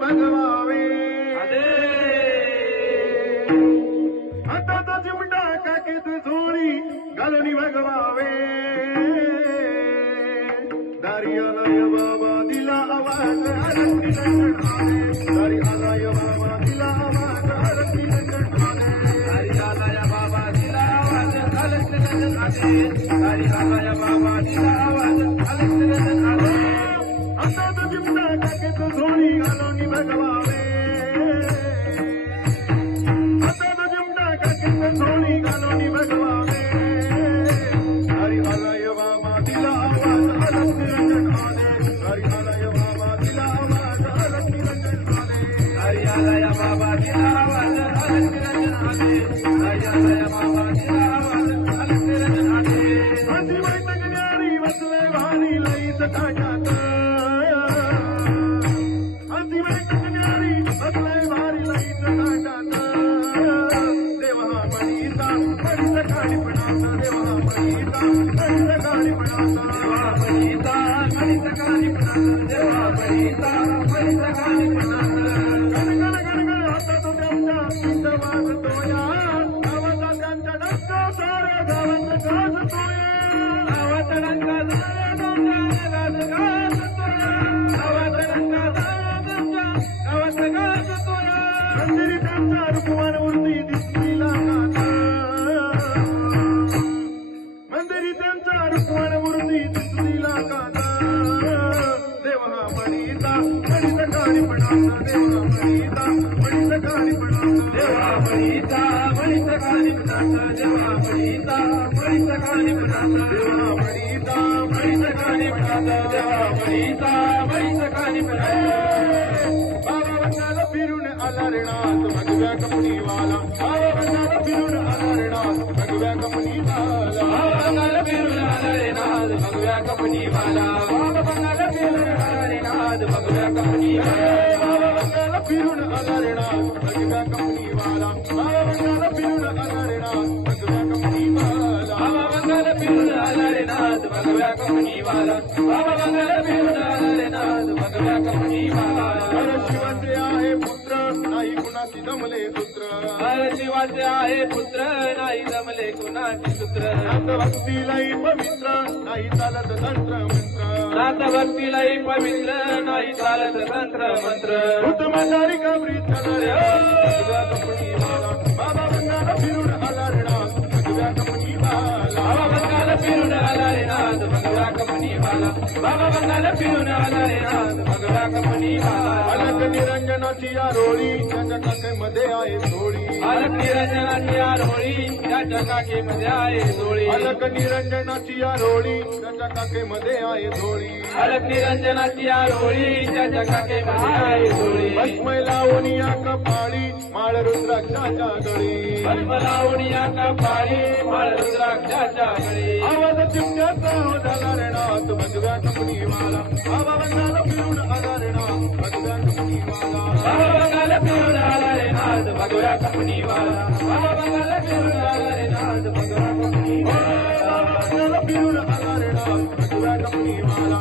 भगवावे हाताचा चिमटा काकेत सोळी घालून भगवावे दारी आलाय बाबा दिला आवाज आरती दारी आलाय बाबा दिला आवाज आरती दारी आलाय बाबा दिला आवाज आरती दारी आलाय बाबा दिला आवाज आरती हाताचा चिमटा काकेत सोळी घालून भगवावे हाताचा चिमटा काकेत सोळी घालून भगवावे दारी आलाय बाबा दिला आवाज आलाय बाबा दिला आवाज अलग आले हरी आलाय बाबा दिला आवाज अलग आले हसी वैतगणारी वसले भारी लईत काढात हसी वैतगणारी वसले भारी लईत काढात देवा मणीचा पडित काळीपणाचा देवा मणीचा पडित काळीपणाचा देवा मणीचा पडित काळीपणाचा देवा मणीचा पडित काळीपणाचा मंदिरी त्यांचा रुक्मण मूर्ती दिसलीला काना देवा मणीचा पडित काळीपणाचा देवा मणीचा पडित काळीपणाचा देवा मणीचा पडित काळीपणाचा देवा मणीचा पडित काळीपणाचा देवा मणीचा पडित काळीपणाचा देवा मणीचा पडित काळीपणाचा बाबा बंगाला फिरून आला रे नाथ भगव्या कपडीवाला बाबा बंगाला फिरून आला रे नाथ भगव्या कपडीवाला बाबा बंगाला फिरून आला रे नाथ भगव्या कपडीवाला बाबा बंगाला फिरून आला रे नाथ भगव्या कपडीवाला बाबा बंगाला फिरून आला रे नाथ भगव्या कपडीवाला बाबा बंगाला फिरून आला रे नाथ भगव्या कपडीवाला बाबा बंगाला फिरून आला रे नाथ भगव्या कपडीवाला बाबा बंगाला फिरून आला रे नाथ भगव्या कपडीवाला शिवाचे आहे पुत्र नाही कुणाची जमले पुत्र शिवाचे आहे पुत्र नाही जमले कुणाची पुत्र नाथ भक्तीलाही पवित्र नाही चालत तंत्र मंत्र नाथ भक्तीलाही पवित्र नाही चालत तंत्र मंत्र उत्तमाचारी काबरी रे कपडीवाला बाबा बंगाला फिरून आला रे नाथ भगव्या कपडीवाला बाबा बंगाला फिरून आला रे नाथ भगव्या कपडीवाला बाबा बंगाला फिरून आला रे नाथ भगव्या कपडीवाला अलग निरंजनाची या रोळी त्याच्या काकेमध्ये आहे सोळी अलग निरंजनाची या रोळी त्याच्या काकेमध्ये आहे सोळी अलग निरंजनाची या रोळी त्याच्या काकेमध्ये आहे सोळी अलग निरंजनाची या रोळी त्याच्या काकेमध्ये आहे सोळी भस्म लावून या कपाळी माळ रुद्राक्षाच्या गळी भस्म लावून या कपाळी माळ रुद्राक्षाच्या गळी आवाज चिमण्याचा झाला रे नाथ भगव्या कपडीवाला बाबा बंगाला फिरून आला रे नाथ भगव्या कपडीवाला बाबा बंगाला फिरून आला रे नाथ भगव्या कपडीवाला बाबा बंगाला फिरून आला